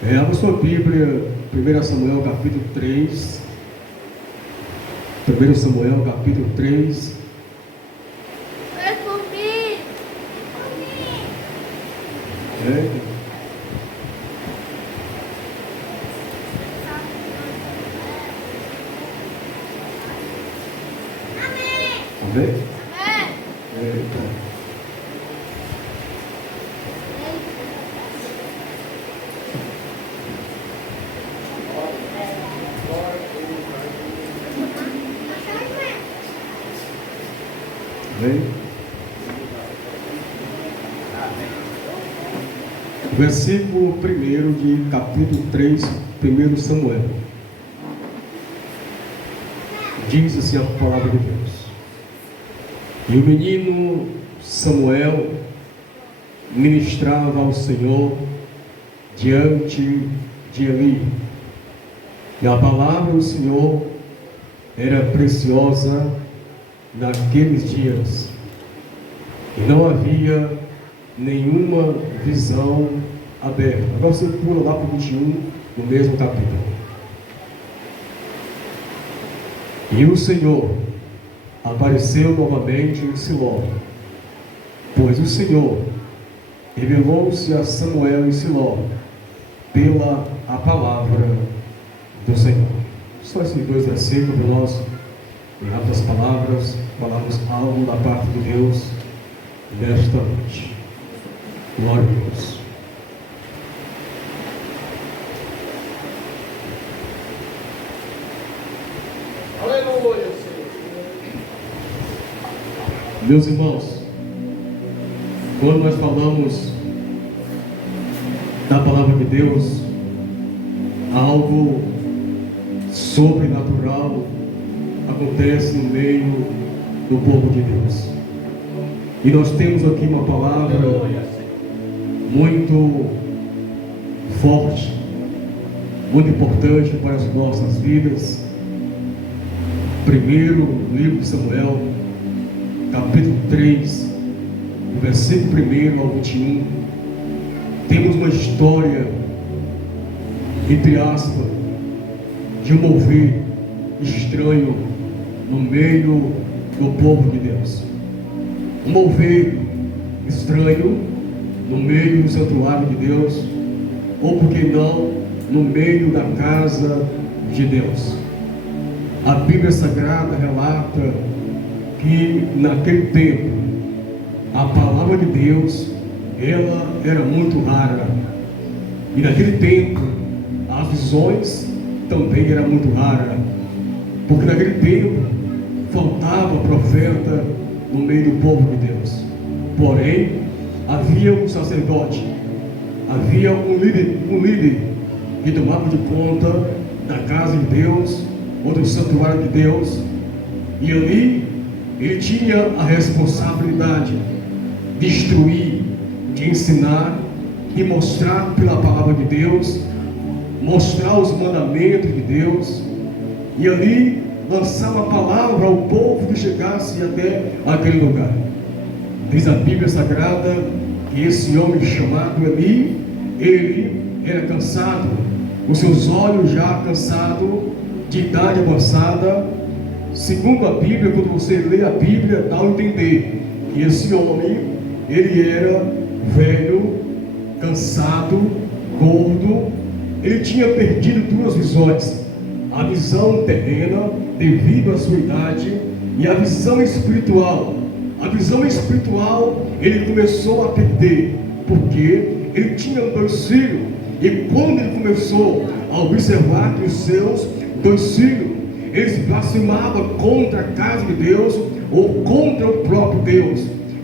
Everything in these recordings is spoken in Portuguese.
Abra sua Bíblia, 1 Samuel capítulo 3. 1 Samuel capítulo 3. É comigo. Amém? Amém. Eita. Amém? Versículo 1 de capítulo 3, 1 Samuel. Diz assim a palavra de Deus: E o menino Samuel ministrava ao Senhor diante de Eli. E a palavra do Senhor era preciosa naqueles dias, e não havia nenhuma visão aberta. Agora você pula lá para o 21, no mesmo capítulo. E o Senhor apareceu novamente em Siló, pois o Senhor revelou-se a Samuel em Siló pela a palavra do Senhor. Só esses dois versículos para nós, em rápidas palavras, falarmos algo da parte de Deus nesta noite. Glória a Deus. Aleluia, Senhor. Meus irmãos, quando nós falamos da palavra de Deus, algo sobrenatural acontece no meio do povo de Deus. E nós temos aqui uma palavra muito forte, muito importante para as nossas vidas. Primeiro livro de Samuel, capítulo 3, do versículo 1 ao 21, temos uma história, entre aspas, de um mover estranho no meio do povo de Deus. Um mover estranho no meio do santuário de Deus, ou por que não, no meio da casa de Deus. A Bíblia Sagrada relata que naquele tempo a palavra de Deus ela era muito rara, e naquele tempo as visões também eram muito raras, porque naquele tempo faltava profeta no meio do povo de Deus. Porém, havia um sacerdote, havia um líder que tomava de conta da casa de Deus ou do santuário de Deus, e ali ele tinha a responsabilidade de instruir, de ensinar e mostrar pela palavra de Deus, mostrar os mandamentos de Deus, e ali lançar uma palavra ao povo que chegasse até aquele lugar. Diz a Bíblia Sagrada que esse homem chamado Eli, ele era cansado, os seus olhos já cansados, de idade avançada. Segundo a Bíblia, quando você lê a Bíblia, dá a entender que esse homem, ele era velho, cansado, gordo. Ele tinha perdido duas visões: a visão terrena, devido à sua idade, e a visão espiritual. A visão espiritual ele começou a perder, porque ele tinha dois filhos, e quando ele começou a observar que os seus dois filhos, eles blasfemavam contra a casa de Deus, ou contra o próprio Deus,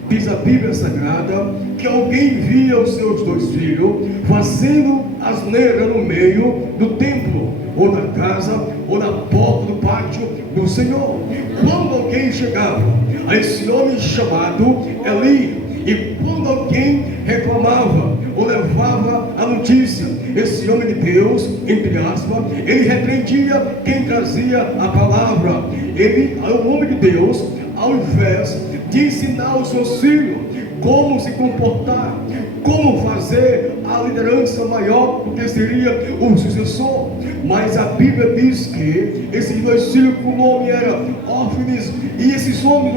diz a Bíblia Sagrada que alguém via os seus dois filhos fazendo asneira no meio do templo, ou da casa, ou na porta do pátio do Senhor. Quando alguém chegava a esse homem chamado Eli, e quando alguém reclamava ou levava a notícia, esse homem de Deus, entre aspas, ele repreendia quem trazia a palavra. Ele, o homem de Deus, ao invés de ensinar os seus filhos como se comportar, como fazer a liderança maior, porque seria o sucessor. Mas a Bíblia diz que esses dois filhos, o nome era Ófines, e esses homens,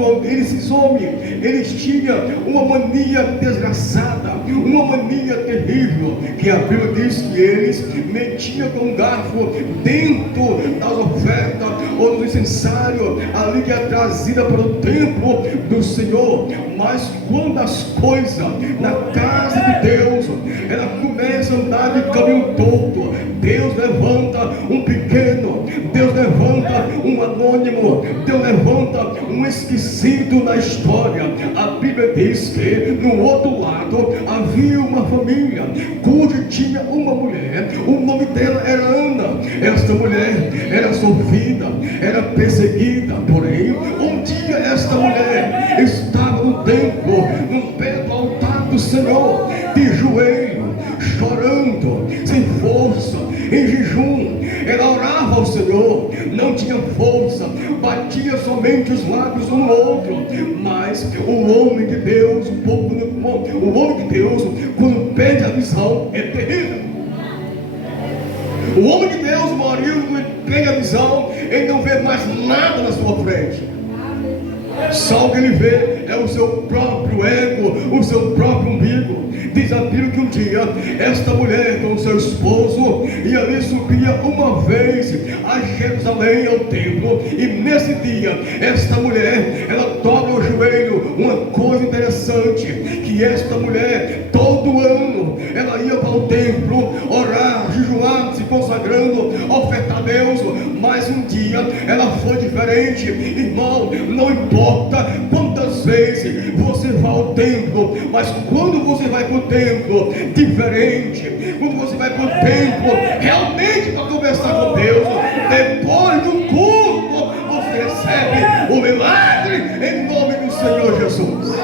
eles tinham uma mania desgraçada, uma mania terrível, que a Bíblia diz que eles metiam com um garfo dentro das ofertas ou do incensário, ali que é trazida para o templo do Senhor. Mas quando as coisas na casa de Deus, ela começa a andar de caminho torto, Deus levanta um pequeno, Deus levanta um anônimo, Deus levanta um esquecido na história. A Bíblia diz que no outro lado havia uma família cuja tinha uma mulher, o nome dela era Ana. Esta mulher era sofrida, era perseguida, porém um dia esta mulher estava no templo, no pé do altar do Senhor, de joelho, chorando, sem força, em jejum. Ela orava ao Senhor, não tinha força, batia somente os lábios um no outro. Mas o homem de Deus, o homem de Deus, quando perde a visão, é terrível. O homem de Deus, o marido, quando perde a visão, ele não vê mais nada na sua frente. Só o que ele vê é o seu próprio ego, o seu próprio umbigo. Diz a Bíblia que um dia esta mulher com seu esposo e ali subia uma vez a Jerusalém, ao templo, e nesse dia esta mulher, ela dobra o joelho. Uma coisa interessante, que esta mulher todo ano ela ia para o templo orar, jejuar, se consagrando, ofertar a Deus. Mas um dia ela foi diferente. Irmão, não importa quantas vezes você vai ao templo, mas quando você vai para o templo diferente, quando você vai para o templo realmente para conversar com Deus, depois do culto você recebe o milagre em nome do Senhor Jesus.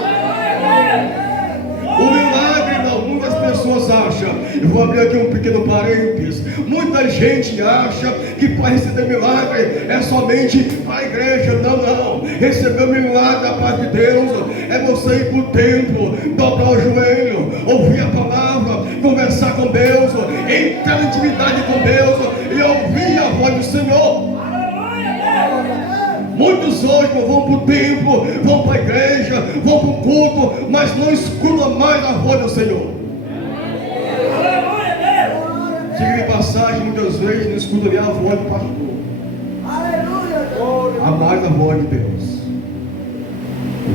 O milagre não, muitas pessoas acham, eu vou abrir aqui um pequeno parênteses, muita gente acha que para receber milagre é somente para a igreja. Não, receber o milagre da paz de Deus é você ir para o templo, dobrar o joelho, ouvir a palavra, conversar com Deus, entrar em intimidade com Deus e ouvir a voz do Senhor. Muitos hoje vão para o templo, vão para a igreja, vão para o culto, mas não escutam mais a voz do Senhor. Diga de passagem, muitas vezes não escuta nem a voz do pastor, a mais a voz de Deus.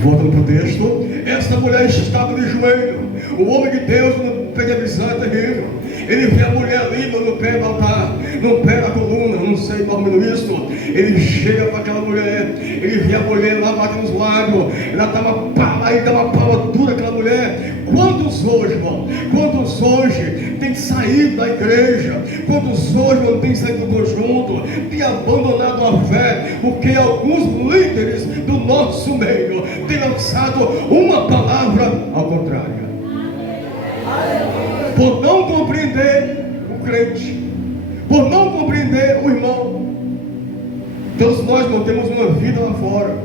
Voltando para o texto, esta mulher estava de joelho. O homem de Deus não pega a visão, é terrível. Ele vê a mulher ali no pé do altar, no pé da coluna, não sei mais ou menos isso. Ele chega para aquela mulher, ele vê a mulher lá batendo os lábios, ela dá uma palma dura aquela mulher. Quantos hoje, irmão? Quantos hoje têm saído da igreja? Quantos hoje não têm saído do conjunto? Têm abandonado a fé? Porque alguns líderes do nosso meio têm lançado uma palavra ao contrário. Por não compreender o crente, por não compreender o irmão. Todos nós não temos uma vida lá fora,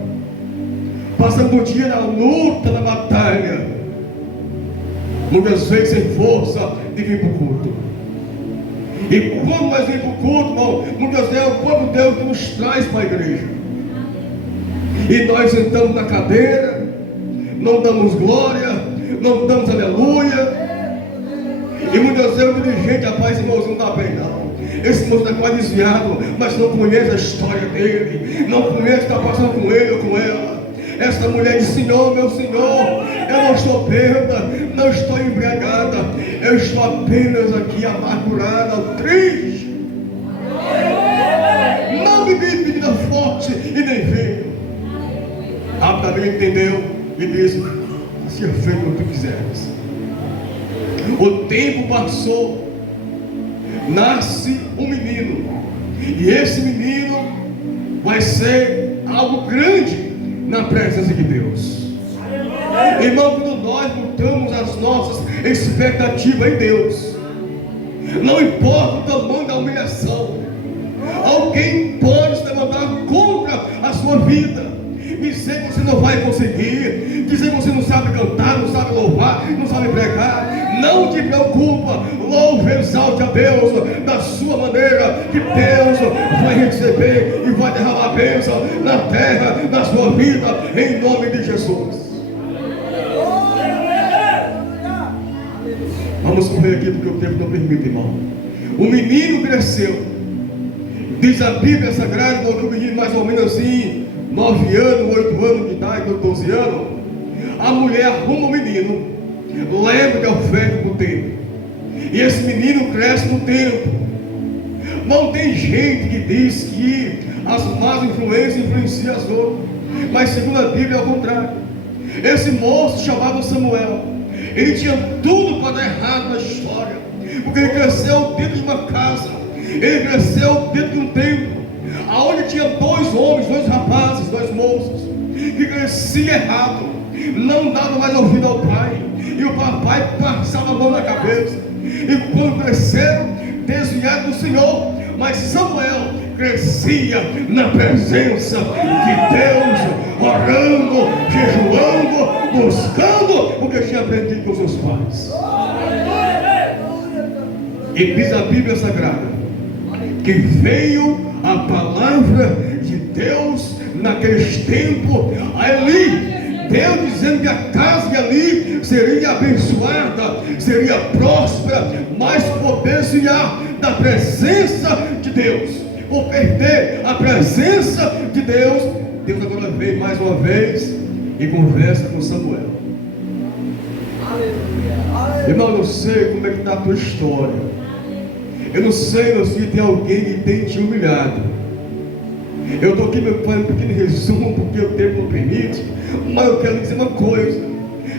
passamos o dia na luta, na batalha, muitas vezes sem força de vir para o culto. E quando nós vamos para o culto, irmão, muitas vezes é o próprio Deus que nos traz para a igreja, e nós sentamos na cadeira, não damos glória, não damos aleluia. E muitas vezes o dirigente, rapaz, esse irmãozinho não está bem não, esse irmão está quase desviado, mas não conhece a história dele, não conhece o que está passando com ele ou com ela. Esta mulher diz: Senhor, meu Senhor, eu não estou bêbada, não estou embriagada, eu estou apenas aqui amargurada, triste. Não bebi bebida forte e nem vinho. Rapidamente entendeu e disse: seja feito o que tu quiseres. O tempo passou, nasce um menino, e esse menino vai ser algo grande na presença de Deus. Irmão, quando nós botamos as nossas expectativas em Deus, não importa o tamanho da humilhação, alguém pode se levantar contra a sua vida. dizer que você não vai conseguir, dizer que você não sabe cantar, não sabe louvar, não sabe pregar. Não te preocupa, louve e exalte a Deus da sua maneira, que Deus vai receber e vai derramar a bênção na terra, na sua vida, em nome de Jesus. Vamos correr aqui porque o tempo não permite, irmão. O menino cresceu. Diz a Bíblia Sagrada que o menino mais ou menos assim, 9 anos, 8 anos de idade, 12 anos. A mulher arruma o menino, leva de oferta para o templo. E esse menino cresce no templo. Não tem gente que diz que as más influências influenciam as outras. Mas segundo a Bíblia é o contrário. Esse moço chamado Samuel, ele tinha tudo para dar errado na história. Porque ele cresceu dentro de uma casa. Ele cresceu dentro de um templo, aonde tinha 2 homens, 2 rapazes, 2 moços, que cresciam errado, não davam mais ouvido ao pai, e o papai passava a mão na cabeça, e quando cresceram, desviaram do Senhor. Mas Samuel crescia na presença de Deus, orando, jejuando, buscando o que tinha aprendido com seus pais. E diz a Bíblia Sagrada que veio a palavra de Deus naqueles tempos a Eli, Deus dizendo que a casa de Eli seria abençoada, seria próspera, mas por desviar da presença de Deus, por perder a presença de Deus, Deus agora vem mais uma vez e conversa com Samuel. Irmão, eu não sei como é que está a tua história. Eu não sei se tem alguém que tem te humilhado. Eu estou aqui fazendo um pequeno resumo, porque o tempo não permite. Mas eu quero dizer uma coisa: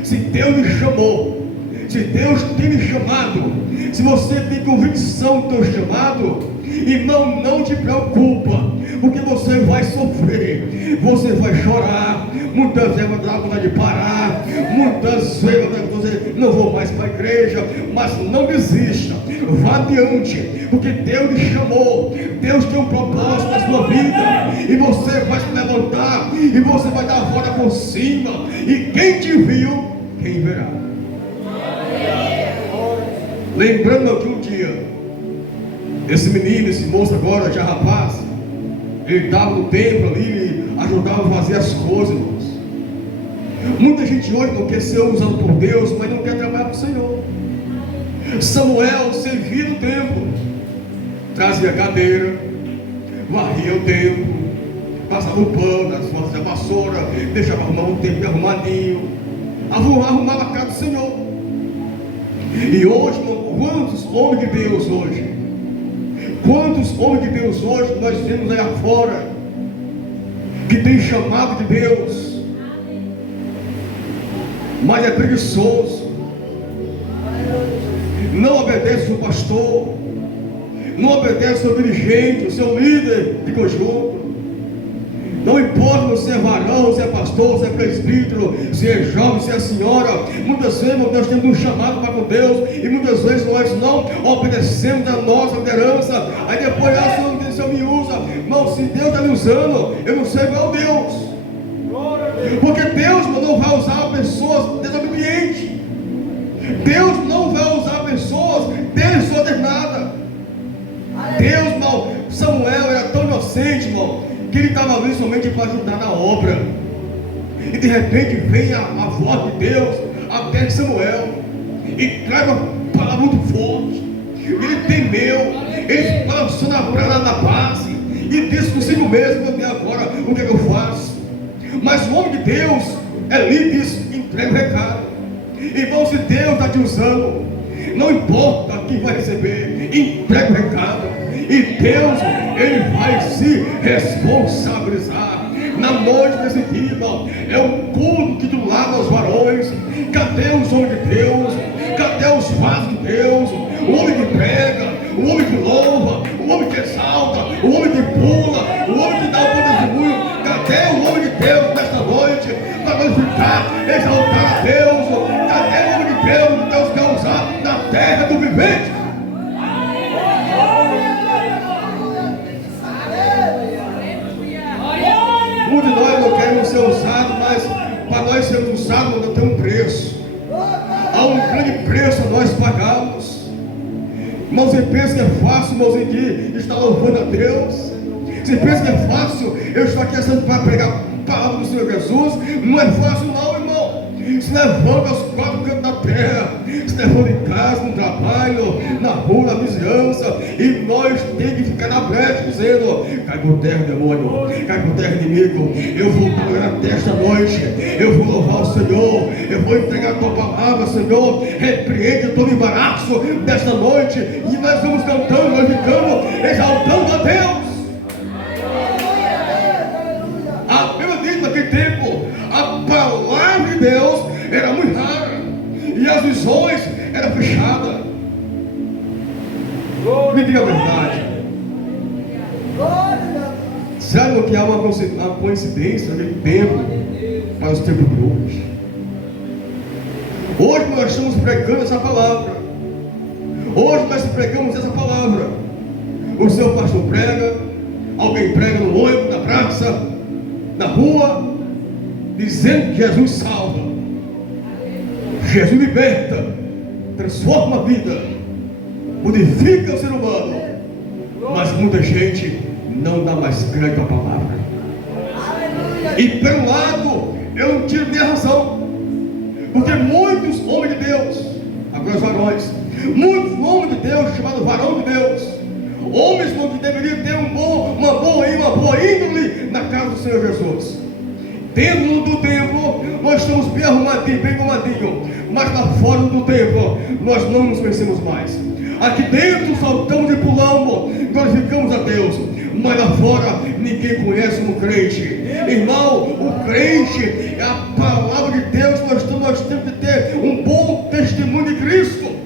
se Deus me chamou, se Deus tem me chamado, se você tem convicção do teu chamado, irmão, não te preocupa, porque você vai sofrer, você vai chorar, muitas vezes vai dar vontade de parar, muitas vezes vai dizer, não vou mais para a igreja, mas não desista, vá adiante, porque Deus lhe chamou, Deus tem um propósito na sua vida, e você vai se levantar, e você vai dar a volta por cima, e quem te viu, quem verá. Lembrando que um dia, esse menino, esse moço agora, já rapaz, ele estava no templo ali, ele ajudava a fazer as coisas, irmãos. Muita gente hoje não quer ser usado por Deus, mas não quer trabalhar para o Senhor. Samuel servia no templo, trazia cadeira, varria o templo, passava o pano, fazia a vassoura, deixava arrumar um templo arrumadinho, arrumava a casa do Senhor. E hoje, irmão, quantos homens de Deus hoje? Quantos homens de Deus hoje nós vemos aí afora, que tem chamado de Deus, mas é preguiçoso, não obedece o pastor, não obedece o seu dirigente, o seu líder de conjunto. Não importa se é varão, se é pastor, se é presbítero, se é jovem, se é senhora. Muitas vezes nós temos um chamado para com Deus, e muitas vezes nós não obedecemos a nossa liderança. Aí depois, o Senhor me usa. Não, se Deus está me usando, eu não sei qual Deus. Porque Deus não vai usar pessoas desobedientes. Deus não vai usar pessoas desordenadas. Deus não. Samuel era tão inocente, irmão, que ele estava ali somente para ajudar na obra. E de repente vem a voz de Deus até Samuel e traz uma palavra muito forte. Ele temeu, ele lançou na base e disse consigo mesmo: meu Deus, agora o que é que eu faço? Mas o homem de Deus, Eli, disse: entrega o recado. Irmão, se Deus está te usando, não importa quem vai receber, entrega o recado. E Deus, Ele vai se responsabilizar. Na noite desse dia, irmão, é um culto que do lado aos varões. Cadê os homens de Deus? Cadê os vasos de Deus? O homem que prega, o homem que louva, o homem que exalta, o homem que pula, o homem que dá o bom testemunho. Cadê o homem de Deus nesta noite para glorificar, exaltar a Deus? Cadê o homem de Deus que Deus quer usar na terra do vivente? Muitos de nós não queremos ser usados sabe, não tem um preço. Há um grande preço a nós pagarmos. Irmãos, você pensa que é fácil, irmãos, aqui estar louvando a Deus? Você pensa que é fácil eu estou aqui para pregar a palavra do Senhor Jesus? Não é fácil não, irmão. Se levanta aos quatro cantos da terra, se levanta em casa, no trabalho, na rua, na vizinhança, e nós temos que ficar na brecha dizendo: cai por terra, demônio, cai por terra, inimigo. Eu vou trabalhar até esta noite, eu vou louvar o Senhor, eu vou entregar a tua palavra, Senhor. Repreende todo embaraço desta noite, e nós vamos cantando, glorificando, exaltando a Deus. A Bíblia diz naquele tempo, a palavra de Deus era muito rara, e as visões eram fechadas. Me diga a verdade. Sabe o que há uma coincidência naquele tempo para os tempos de hoje? Hoje nós estamos pregando essa palavra. Hoje nós pregamos essa palavra. O seu pastor prega, alguém prega no ônibus, na praça, na rua, dizendo que Jesus salva, Jesus liberta, transforma a vida, modifica o ser humano. Mas muita gente não dá mais crédito à palavra. E pelo lado, eu não tiro nem a razão, porque muitos homens de Deus, agora os varões, muitos homens de Deus, chamados varão de Deus, homens que deveriam ter uma boa índole na casa do Senhor Jesus. Dentro do templo, nós estamos bem arrumadinhos, bem arrumadinhos, mas lá fora do templo, nós não nos conhecemos mais. Aqui dentro saltamos e pulamos, glorificamos a Deus, mas lá fora ninguém conhece um crente. Irmão, o crente é a palavra de Deus. Nós temos que ter um bom testemunho de Cristo.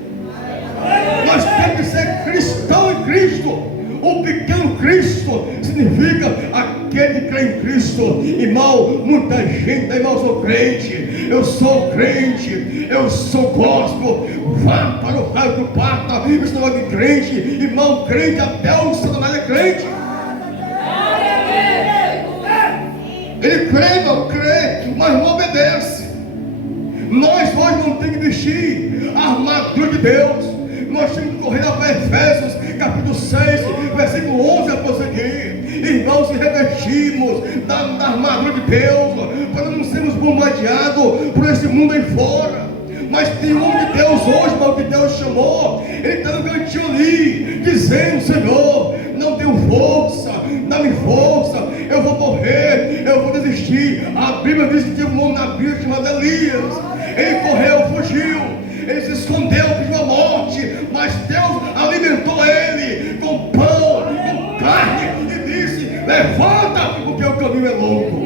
Nós temos que ser cristão em Cristo. O pequeno Cristo significa aquele que crê em Cristo. Irmão, muita gente, irmão, eu sou crente, eu sou crente, eu sou gospel. Vá para o raio que parta, isso não é de crente. Irmão, crente, até o Satanás é crente. Ele crê, não crê, mas não obedece. Nós hoje não temos que vestir a armadura de Deus. Nós temos que correr para Efésios, capítulo 6, versículo 11 a prosseguir. Irmãos, se revestimos da armadura de Deus, para não sermos bombardeados por esse mundo aí fora. Mas tem um de Deus hoje, irmão, que Deus chamou. Ele está no cantinho ali, dizendo: Senhor, não tenho força, dá-me força, eu vou morrer, eu vou desistir. A Bíblia diz que teve um homem na Bíblia chamado Elias. Ele correu, fugiu, ele se escondeu, pediu a morte, mas Deus alimentou ele com pão, com carne, e disse: levanta, porque o caminho é longo.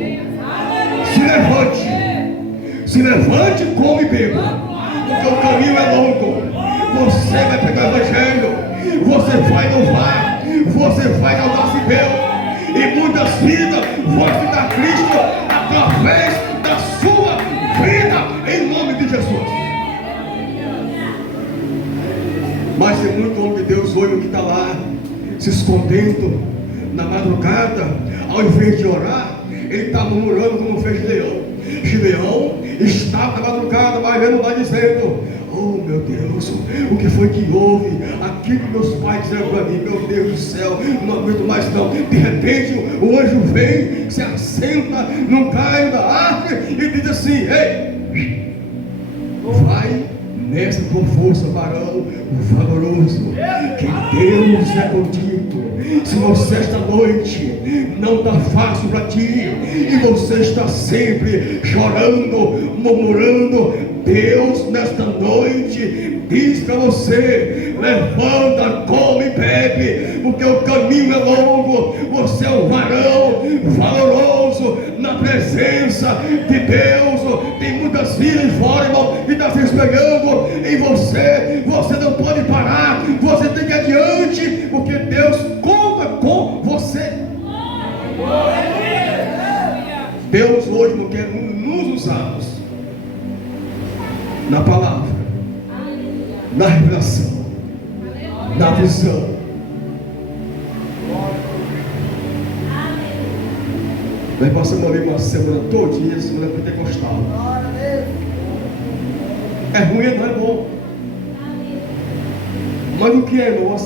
Se levante, come e beba, porque o caminho é longo. Você vai pegar o evangelho, você vai louvar, você vai adorar a Deus, e muitas vidas vão se dar Cristo através da sua vida, em nome de Jesus. Mas tem muito homem de Deus hoje que está lá se escondendo na madrugada, ao invés de orar, ele está murmurando como fez Gideão. Gideão estava na madrugada, mas ele não está dizendo: oh meu Deus, o que foi que houve? Aquilo que meus pais disseram para mim, meu Deus do céu, não aguento mais não. De repente o anjo vem, se assenta num galho da árvore e diz assim: ei, vai nessa com força, varão valoroso, que Deus é contigo. Se você esta noite não está fácil para ti, e você está sempre chorando, murmurando, Deus nesta noite diz para você: levanta, come e bebe, porque o caminho é longo. Você é um varão valoroso na presença de Deus. Tem muitas vidas fora, irmão, que está se espelhando em você. Você não pode parar, você tem que ir adiante, porque Deus conta com você. Deus hoje não quer nos usarmos na palavra, na revelação, na visão. Nós passamos ali uma semana todinha, semana pentecostal. É ruim, não é bom. Mas o que é uma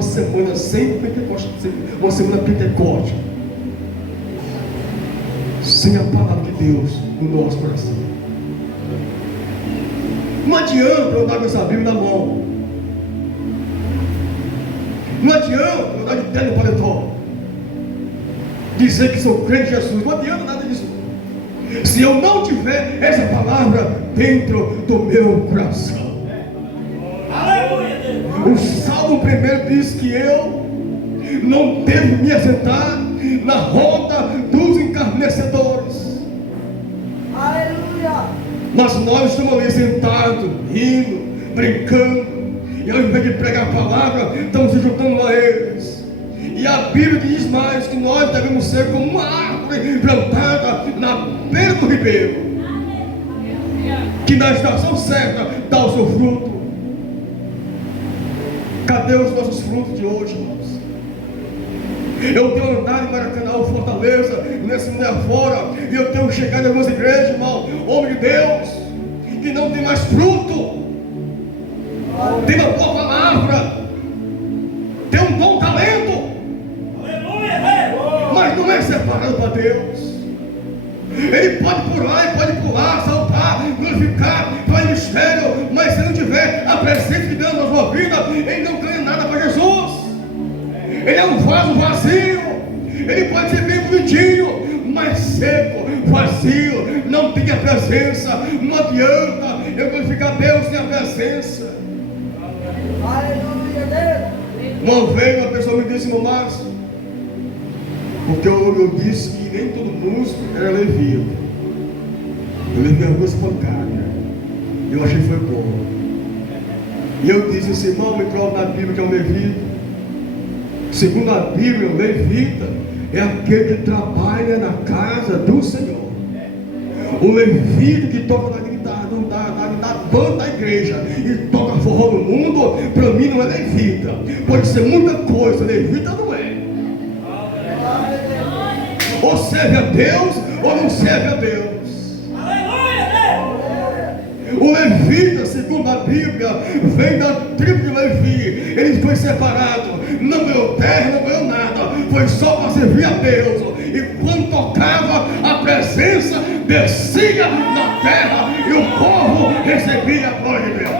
semana sem Pentecostes, uma semana Pentecoste, sem a palavra de Deus no nosso coração? Não adianta eu andar com essa Bíblia na mão. Não adianta eu andar de terno e paletó, dizer que sou crente em Jesus. Não adianta nada disso, se eu não tiver essa palavra dentro do meu coração. O Salmo 1 diz que eu não devo me assentar na roda dos escarnecedores. Aleluia. Mas nós estamos ali sentados, rindo, brincando, e ao invés de pregar a palavra, estamos se juntando a eles. E a Bíblia diz mais que nós devemos ser como uma árvore plantada na beira do ribeiro, que na estação certa dá o seu fruto. Cadê os nossos frutos de hoje, irmãos? Eu tenho andado em Maracanã, Fortaleza, nesse mundo afora, e eu tenho chegado em algumas igrejas, irmão, homem de Deus, que não tem mais fruto, tem uma boa palavra, tem um bom talento, mas não é separado para Deus. Ele pode pular, saltar, glorificar, fazer mistério, mas se não tiver a presença de Deus na sua vida, ele não ganha nada para Jesus. Ele é um vaso vazio. Ele pode ser bem bonitinho, mas seco, vazio, não tem a presença. Não adianta eu glorificar Deus sem a presença. Aleluia, Deus. Uma vez uma pessoa me disse: no Márcio, porque eu disse que nem todo músico era levita. Eu levei algumas pancadas. Eu achei que foi bom. E eu disse: esse irmão me prova na Bíblia que é um levita. Segundo a Bíblia, o levita é aquele que trabalha na casa do Senhor. O levita que toca na guitarra, na banda da igreja e toca forró no mundo, para mim não é levita. Pode ser muita coisa, levita não é. Ou serve a Deus ou não serve a Deus. O levita, segundo a Bíblia, vem da tribo de Levi. Ele foi separado, não ganhou terra, não ganhou nada, foi só para servir a Deus. E quando tocava, a presença descia na terra e o povo recebia a glória de Deus.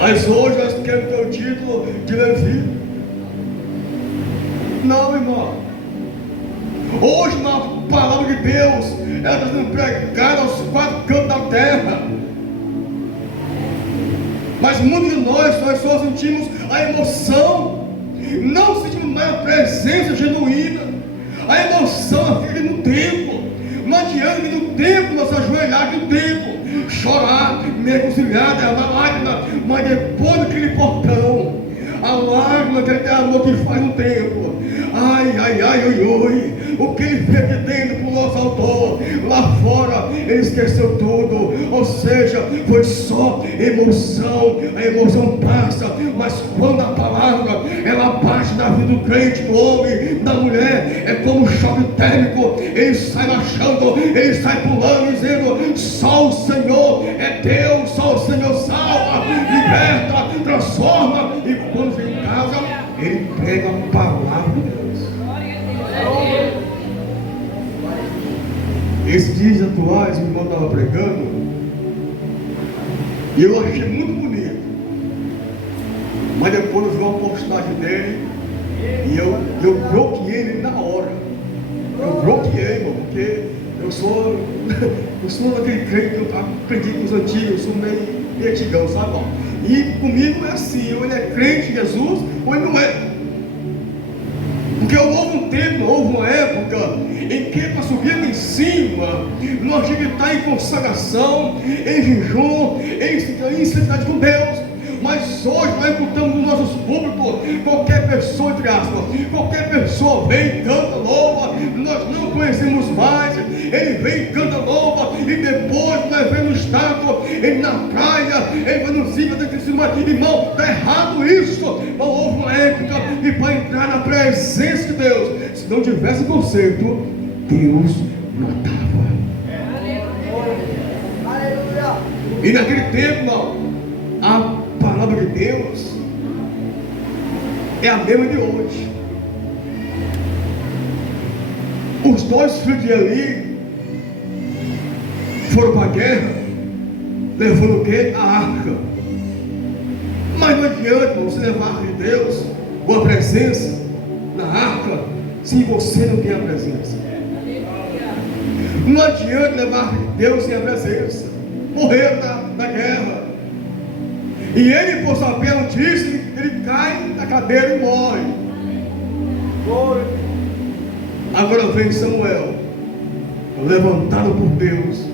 Mas hoje nós queremos ter o título de Levi. Não, irmão. Hoje na palavra de Deus, ela está sendo pregada aos quatro cantos da terra. Mas muitos de nós só sentimos a emoção, não sentimos mais a presença genuína. A emoção fica no tempo. Não adianta que no tempo nós ajoelhar no tempo, chorar, me reconciliar, derramar lágrima, mas depois daquele portão, a lágrima que ele derramou que faz um tempo. Ai, ai, ai, oi, oi. O que ele fez aqui dentro para o nosso autor, lá fora ele esqueceu tudo. Ou seja, foi só emoção. A emoção passa, mas quando a palavra ela bate na vida do crente, do homem, da mulher, é como um choque térmico. Ele sai marchando, ele sai pulando, dizendo: só o Senhor é Deus, só o Senhor salva, liberta, transforma. E quando vem em casa, ele prega a palavra de Deus. Esses dias atuais, o irmão estava pregando, e eu achei muito bonito. Mas depois eu vi uma postagem dele, e eu bloqueei ele na hora. Eu bloqueei, irmão, porque eu sou daquele crente que eu acredito nos antigos, eu sou meio antigão, sabe, irmão? E comigo é assim, ou ele é crente em Jesus, ou ele não é. Porque houve um tempo, houve uma época em que para subir lá em cima, nós tínhamos que estar em consagração, em jejum, em santidade com Deus. Mas hoje nós escutamos nos nossos públicos, qualquer pessoa, entre aspas, qualquer pessoa vem, canta, louva, nós não conhecemos mais, ele vem, canta, louva, e depois nós vemos no estado, ele na praia, ele vai no cima, irmão, está errado isso. Mas houve uma época que para entrar na presença de Deus, se não tivesse conserto, Deus matava. E naquele tempo, irmão, a palavra de Deus é a mesma de hoje. Os dois filhos de Eli foram para a guerra, levando o quê? A arca. Mas não adianta, irmão, você levar a arca de Deus, ou a presença na arca, se você não tem a presença. Não adianta levar a arca de Deus sem a presença. Morreu na guerra. E ele, por saber a notícia, ele cai na cadeira e morre. Agora vem Samuel, levantado por Deus,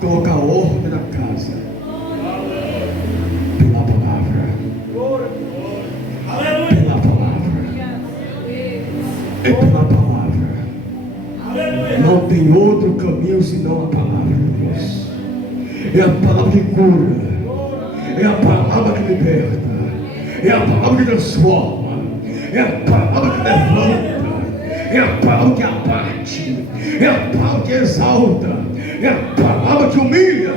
colocar ordem na casa. Pela palavra. Pela palavra. É pela palavra. Não tem outro caminho senão a palavra de Deus. É a palavra que cura. É a palavra que liberta. É a palavra que transforma. É a palavra que levanta. É a palavra que abate. É a palavra que exalta. É a palavra que humilha.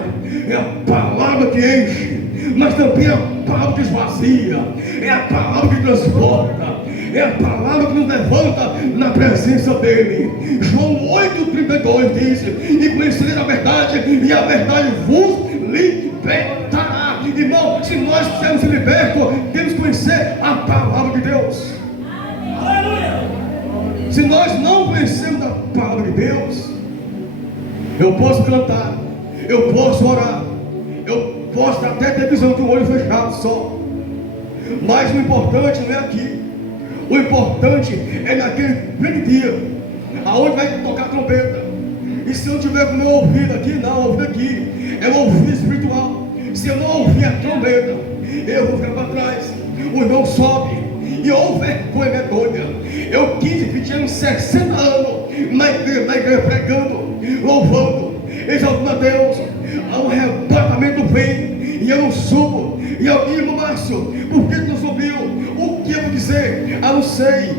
É a palavra que enche. Mas também é a palavra que esvazia. É a palavra que transporta. É a palavra que nos levanta na presença dele. João 8,32 diz: e conhecereis a verdade, e a verdade vos libertará. Irmão, se nós quisermos ser libertos, temos que conhecer a palavra de Deus. Aleluia. Se nós não conhecemos a palavra de Deus, eu posso cantar, eu posso orar, eu posso até ter visão com o olho fechado só, mas o importante não é aqui. O importante é naquele grande dia, aonde vai tocar a trombeta. E se eu tiver com o meu ouvido aqui, não, ouvido aqui é o ouvido espiritual. Se eu não ouvir a trombeta, eu vou ficar para trás. O irmão sobe e ouve vergonha medonha. Eu 15, 20 anos, 60 anos na igreja pregando, louvando, exaltando a Deus. O arrebatamento vem e eu não subo. E alguém, irmão Márcio, por que não subiu? O que eu vou dizer? Ah, não sei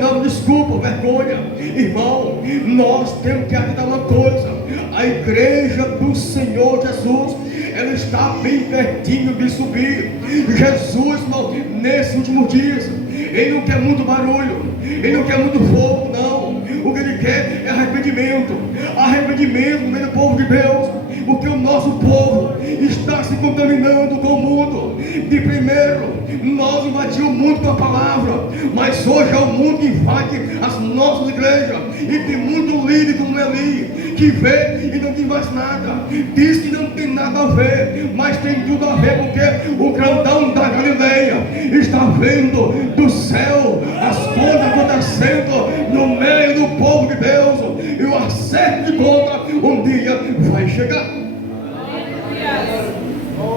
não, desculpa, vergonha. Irmão, nós temos que acreditar uma coisa: a igreja do Senhor Jesus, ela está bem pertinho de subir. Jesus, irmão, nesses últimos dias, ele não quer muito barulho, ele não quer muito fogo, não. O que ele quer é arrependimento no meio do povo de Deus, porque o nosso povo está se contaminando com o mundo. De primeiro, nós invadimos o mundo com a palavra, mas hoje é o mundo que invade as nossas igrejas. E tem muito líder como Eli, que vê e não diz mais nada, diz que não tem nada a ver, mas tem tudo a ver, porque o grandão da Galileia está vendo do céu as coisas acontecendo no meio do povo de Deus, e o acerto de conta um dia vai chegar.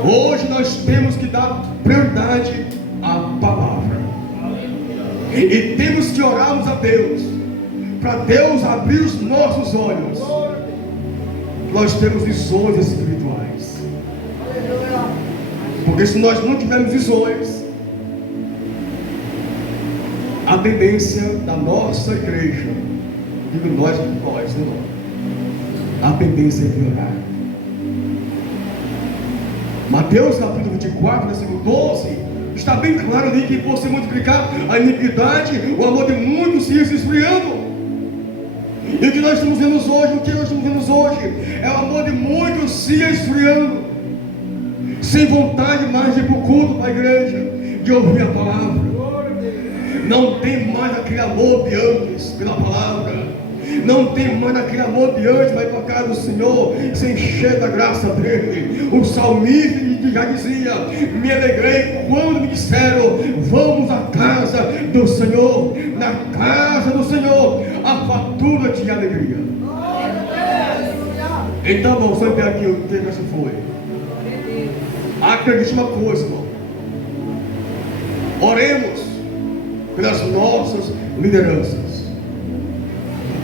Hoje nós temos que dar prioridade à palavra, e temos que orarmos a Deus, para Deus abrir os nossos olhos. Nós temos visões espirituais, porque se nós não tivermos visões, a tendência da nossa igreja, digo nós, a tendência é piorar. Mateus capítulo 24, versículo 12, está bem claro ali que por se multiplicar a iniquidade, o amor de muitos se esfriando. E o que nós estamos vendo hoje, é o amor de muitos se esfriando, sem vontade mais de ir para o culto, para a igreja, de ouvir a palavra. Não tem mais aquele amor de antes pela palavra. Não tem mais aquele amor de antes, vai para a casa do Senhor, se encher da graça dele. O salmista já dizia: me alegrei quando me disseram, vamos à casa do Senhor. Na casa do Senhor a fartura de alegria. Então, irmão, você vê aqui o que você foi. Acredite uma coisa, irmão. Oremos pelas nossas lideranças.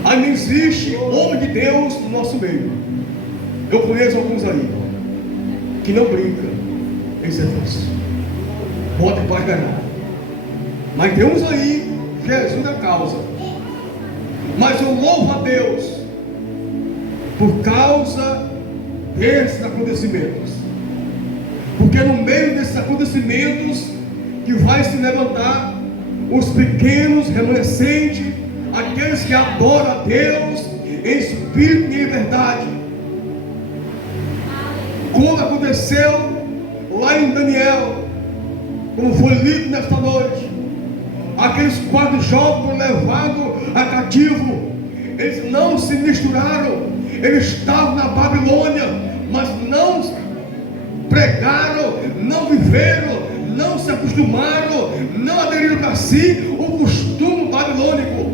Ainda existe homem de Deus no nosso meio. Eu conheço alguns aí que não brinca em serviço, bota para ganhar. Mas tem uns aí, Jesus é causa. Mas eu louvo a Deus por causa desses acontecimentos. Porque no meio desses acontecimentos que vai se levantar os pequenos remanescentes, aqueles que adoram a Deus em espírito e em verdade. Como aconteceu lá em Daniel, como foi lido nesta noite, aqueles 4 jovens foram levados a cativo. Eles não se misturaram, eles estavam na Babilônia, mas não pregaram, não viveram, não se acostumaram, não aderiram para si o costume babilônico.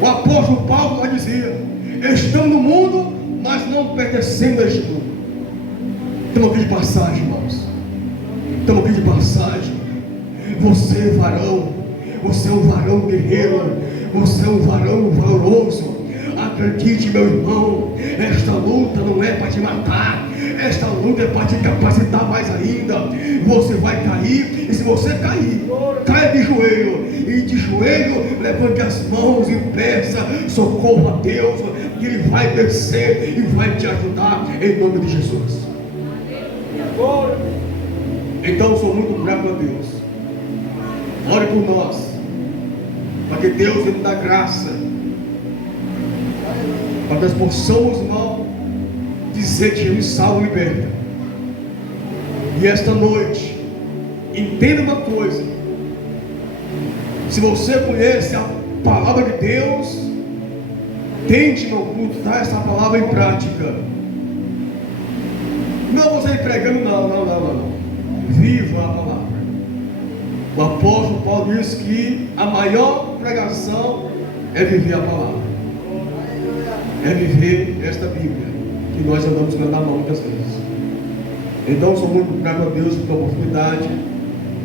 O apóstolo Paulo lá dizia: estamos no mundo, mas não pertencemos a este mundo. Estamos aqui de passagem, irmãos. Estamos aqui de passagem. Você é varão, você é um varão guerreiro, você é um varão valoroso. Acredite, meu irmão, esta luta não é para te matar, esta luta é para te capacitar mais ainda. Você vai cair, e se você cair, caia de joelho, e de joelho levante as mãos e peça socorro a Deus, que Ele vai descer e vai te ajudar em nome de Jesus. Então eu sou muito grato a Deus. Ore por nós, para que Deus nos dê graça, para que nós possamos, irmão, dizer que Jesus salva e liberta. E esta noite, entenda uma coisa: se você conhece a palavra de Deus, tente, irmão, botar essa palavra em prática. Não você pregando, não. Viva a palavra. O apóstolo Paulo diz que a maior pregação é viver a palavra, é viver esta Bíblia que nós andamos com na mão muitas vezes. Então sou muito grato a Deus pela oportunidade.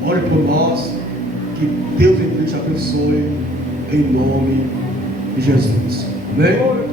Ore por nós, que Deus te abençoe em nome de Jesus. Amém?